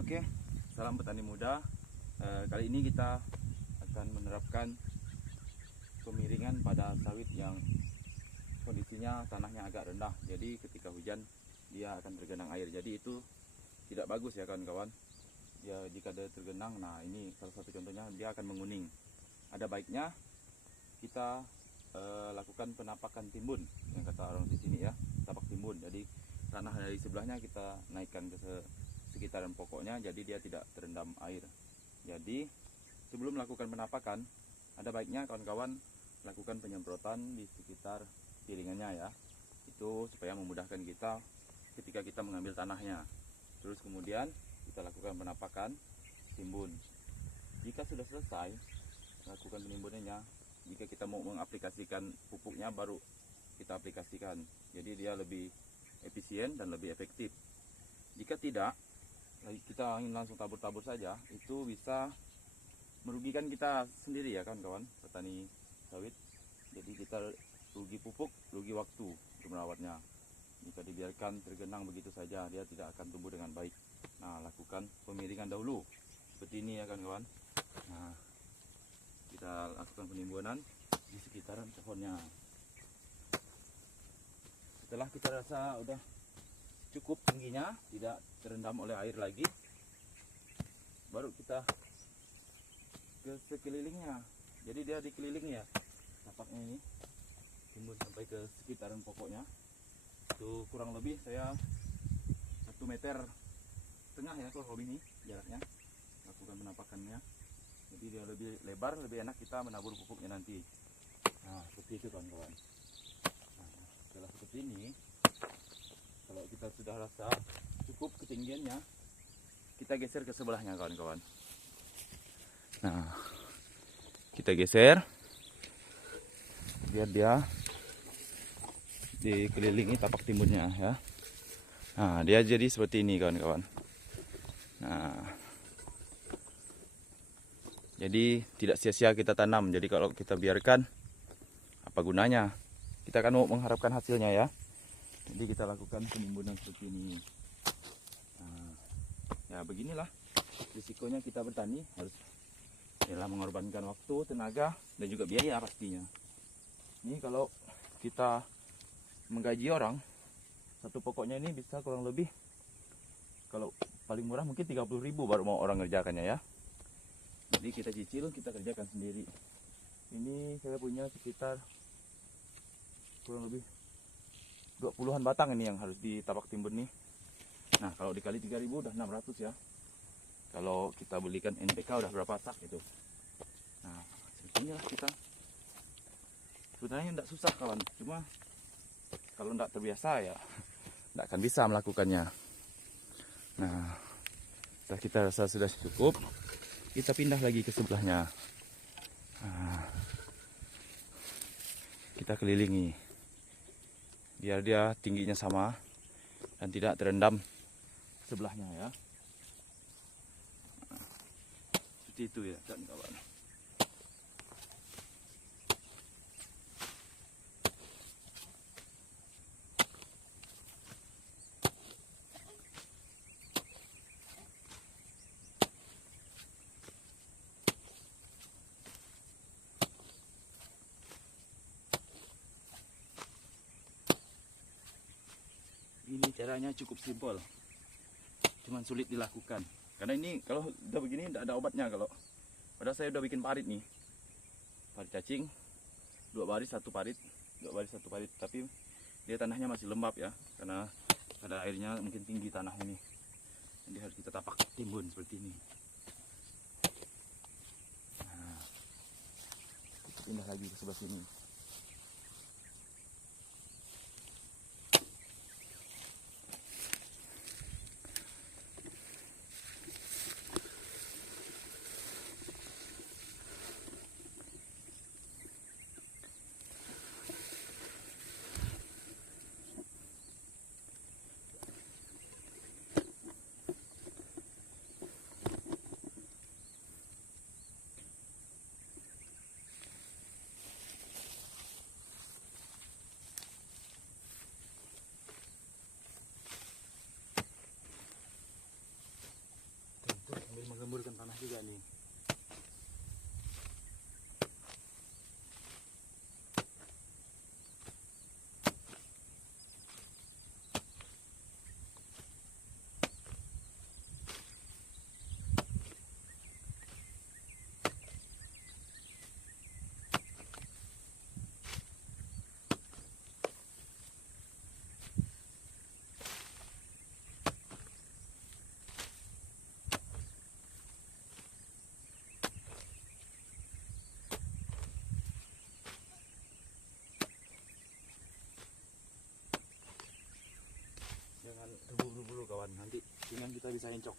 Oke, salam petani muda. Kali ini kita akan menerapkan pemiringan pada sawit yang kondisinya tanahnya agak rendah. Jadi ketika hujan dia akan tergenang air. Jadi itu tidak bagus ya kawan-kawan. Ya jika dia tergenang, nah ini salah satu contohnya dia akan menguning. Ada baiknya kita lakukan penapakan timbun yang kata orang di sini ya, tapak timbun. Jadi tanah dari sebelahnya kita naikkan ke sekitaran pokoknya, jadi dia tidak terendam air. Jadi sebelum melakukan penapakan, ada baiknya kawan-kawan lakukan penyemprotan di sekitar piringannya ya. Itu supaya memudahkan kita ketika kita mengambil tanahnya. Terus kemudian kita lakukan penapakan timbun. Jika sudah selesai lakukan penimbunannya, jika kita mau mengaplikasikan pupuknya baru kita aplikasikan. Jadi dia lebih efisien dan lebih efektif. Jika tidak, kita ingin langsung tabur-tabur saja, itu bisa merugikan kita sendiri ya kawan-kawan petani sawit. Jadi kita rugi pupuk, rugi waktu untuk merawatnya. Jika dibiarkan tergenang begitu saja, dia tidak akan tumbuh dengan baik. Nah, lakukan pemiringan dahulu seperti ini ya kawan-kawan. Nah, kita lakukan penimbunan di sekitaran pohonnya. Setelah kita rasa udah cukup tingginya, tidak terendam oleh air lagi, baru kita ke sekelilingnya. Jadi dia dikelilingi ya tapaknya ini, timbun sampai ke sekitaran pokoknya. Itu kurang lebih saya 1,5 meter ya kurang lebih ini jaraknya. Lakukan penapakannya. Jadi dia lebih lebar, lebih enak kita menabur pupuknya nanti. Nah seperti itu kawan-kawan. Nah, setelah seperti ini, kalau kita sudah rasa cukup ketinggiannya, kita geser ke sebelahnya kawan-kawan. Nah, kita geser biar dia dikelilingi tapak timbunnya ya. Nah, dia jadi seperti ini kawan-kawan. Nah, jadi tidak sia-sia kita tanam. Jadi kalau kita biarkan, apa gunanya? Kita akan mau mengharapkan hasilnya ya. Jadi kita lakukan penimbunan seperti ini. Nah, ya beginilah risikonya kita bertani, harus mengorbankan waktu, tenaga, dan juga biaya pastinya. Ini kalau kita menggaji orang, satu pokoknya ini bisa kurang lebih, kalau paling murah mungkin 30.000 baru mau orang ngerjakannya ya. Jadi kita cicil, kita kerjakan sendiri. Ini saya punya sekitar kurang lebih 20-an batang ini yang harus ditapak timbun nih. Nah kalau dikali 3.000 udah 600 ya. Kalau kita belikan NPK udah berapa sak itu. Nah seperti inilah kita. Sebenarnya tidak susah kawan, cuma kalau tidak terbiasa ya tidak akan bisa melakukannya. Nah setelah kita rasa sudah cukup, kita pindah lagi ke sebelahnya. Nah, kita kelilingi biar dia tingginya sama dan tidak terendam sebelahnya ya. Nah, seperti itu ya kawan-kawan. Ini caranya cukup simpel, cuman sulit dilakukan. Karena ini kalau udah begini tidak ada obatnya. Kalau padahal saya udah bikin parit nih, parit cacing, 2 baris 1 parit, 2 baris 1 parit. Tapi dia tanahnya masih lembab ya, karena ada airnya mungkin tinggi tanah ini. Jadi harus kita tapak timbun seperti ini. Nah, kita pindah lagi ke sebelah sini. juga nih. Jangan terburu-buru dulu kawan, nanti pinggang kita bisa encok.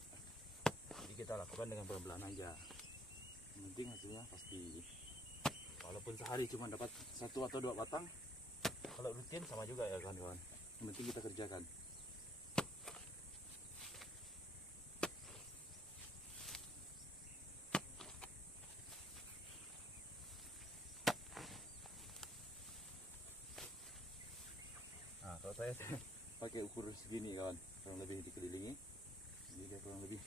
Jadi kita lakukan dengan pelan-pelan aja. Yang penting hasilnya pasti. Walaupun sehari cuma dapat 1 atau 2 batang, kalau rutin sama juga ya kawan-kawan. Yang penting kita kerjakan. Nah, kalau saya pakai ukur segini kawan, kurang lebih dikelilingi. Jadi dia kurang lebih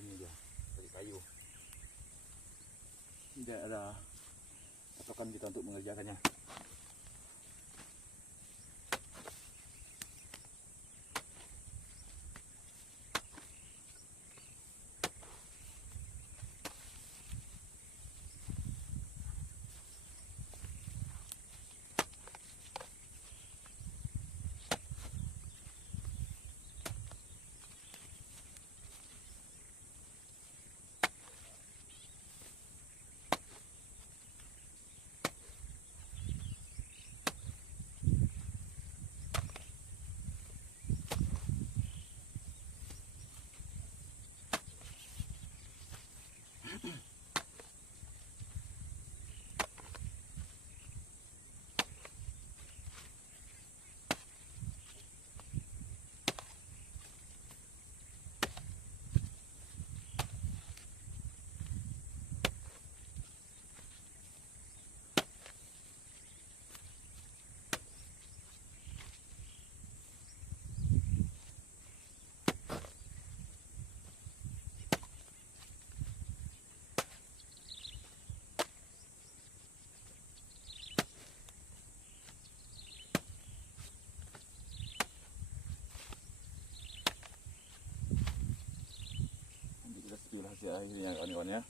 ini dia dari kayu. Tidak ada patokan kita untuk mengerjakannya. Hasil akhirnya kawan-kawan ya.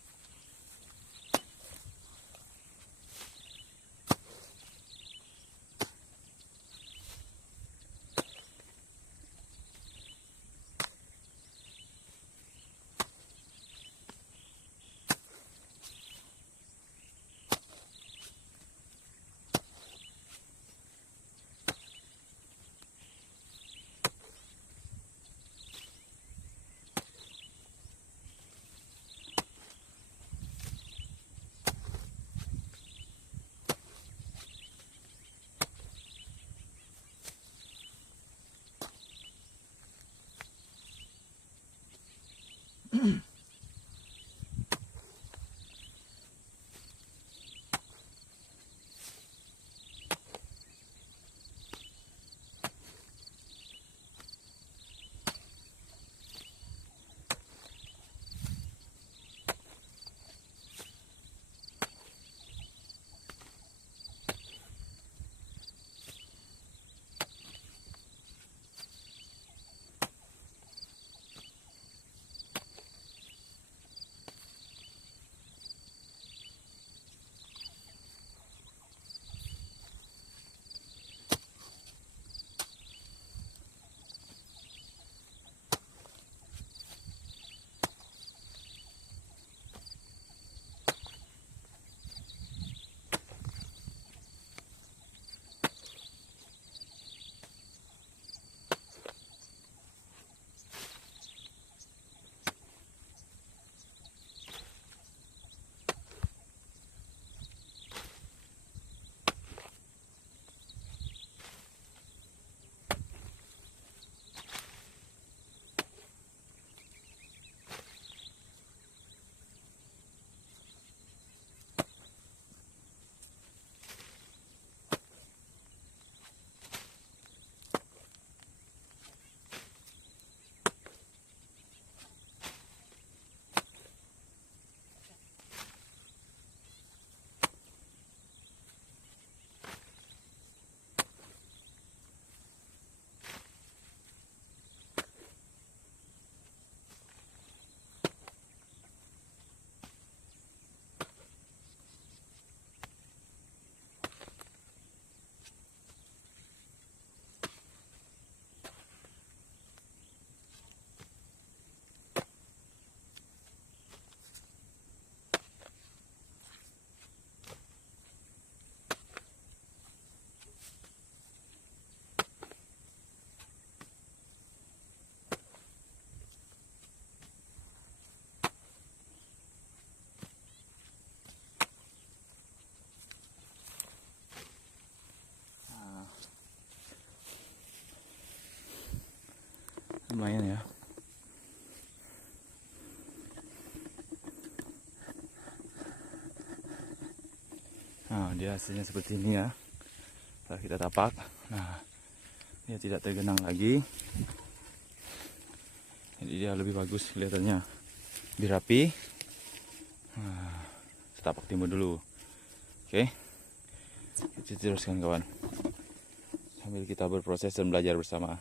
lumayan ya. Nah, dia hasilnya seperti ini ya. Setelah kita tapak, nah dia tidak tergenang lagi. Jadi dia lebih bagus kelihatannya, lebih rapi. Nah, setapak timbun dulu. Oke, kita teruskan kawan, sambil kita berproses dan belajar bersama.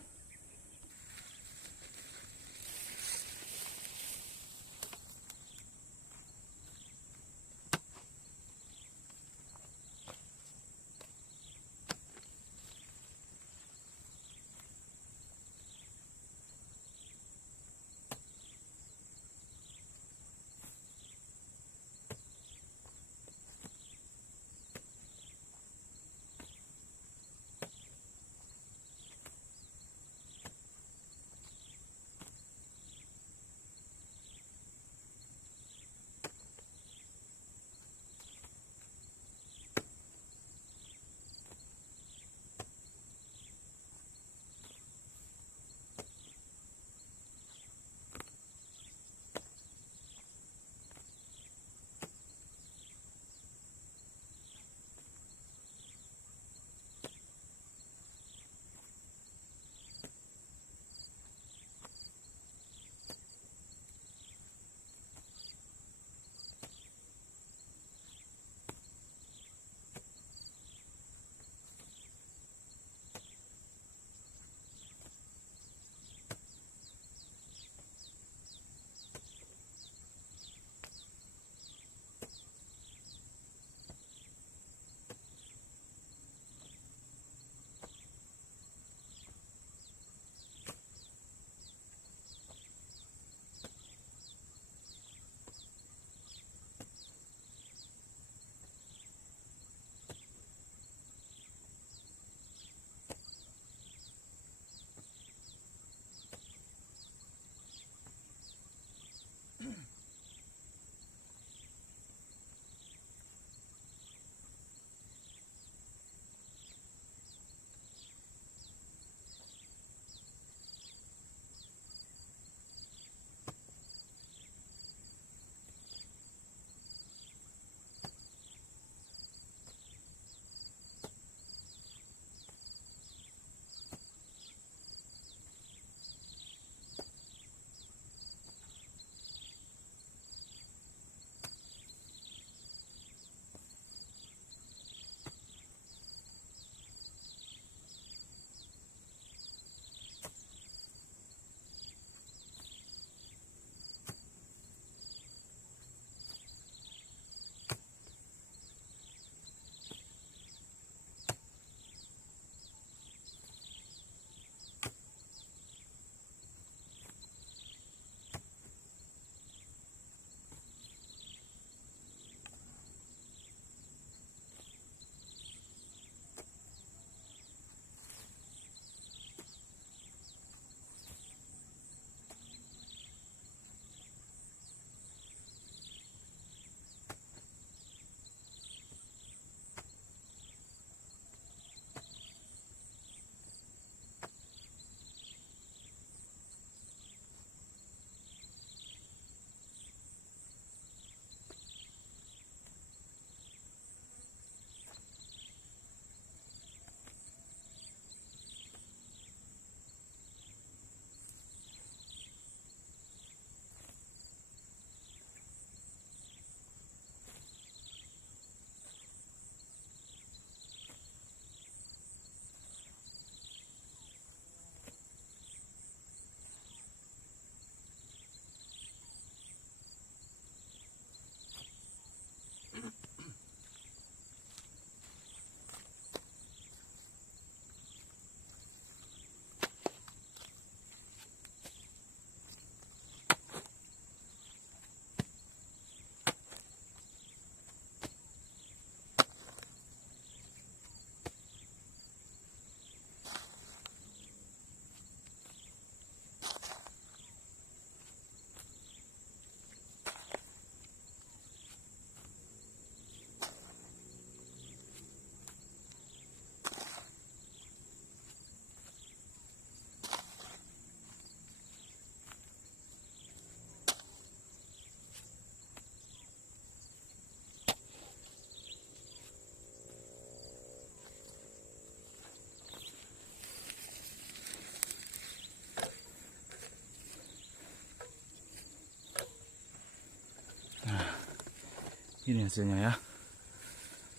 Ini hasilnya ya,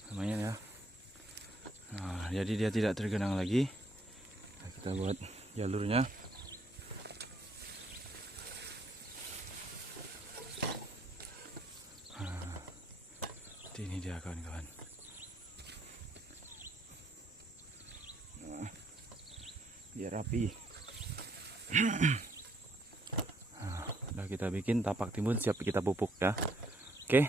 lumayan ya. Nah, jadi dia tidak tergenang lagi. Nah, kita buat jalurnya. Nah, ini dia kawan-kawan. Nah, biar rapi. Nah, udah kita bikin tapak timun, siap kita pupuk ya. Oke.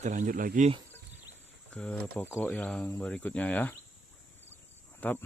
Kita lanjut lagi ke pokok yang berikutnya ya. Mantap.